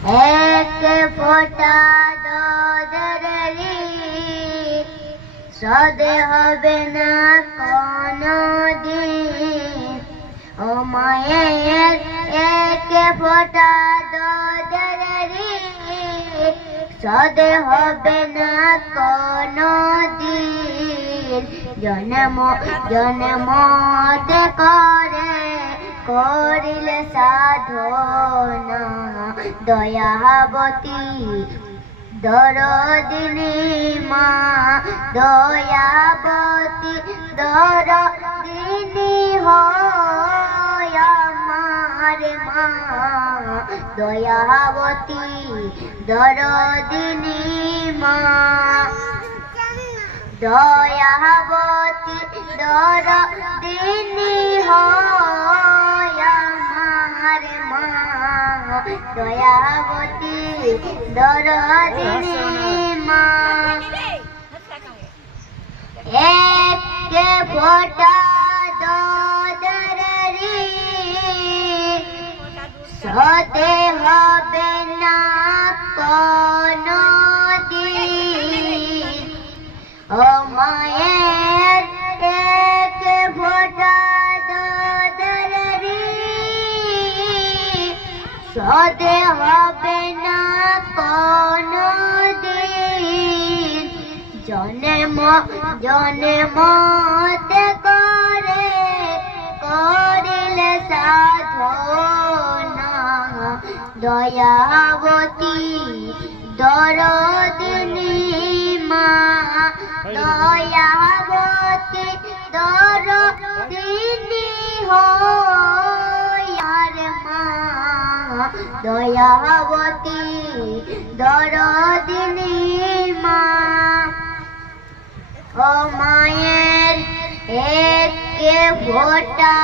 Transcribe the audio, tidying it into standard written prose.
এক ফোঁটা দোদরেরি সদে হবে না কোনদিন। ও মায়ের এক ফোঁটা দোদরেরি সদে হবে না কোনদিন। জন্ম জন্মতে করে করিলে সাধনা দয়াবতী দরদিনী মা। দয়াবতী দরদিনী হয় আমার মা। দয়াবতী দরদিনী মা। দয়াবতী দরদিনী হয় আমার মা। দয়াবতী দরদিনী মা। এক ফোঁটা দোদরেরি সদে হবে না কোনদিন। ও মায়ের এক ফোঁটা দোদরেরি সদে হবে না কোনদিন। জন্ম জন্মতে করে করিলে সাধনা দয়াবতী দরদিনী মা। দয়াবতী দরদিনী হয় আর মা। দয়াবতী দরদিনী মা। ও মায়ের এক ফোঁটা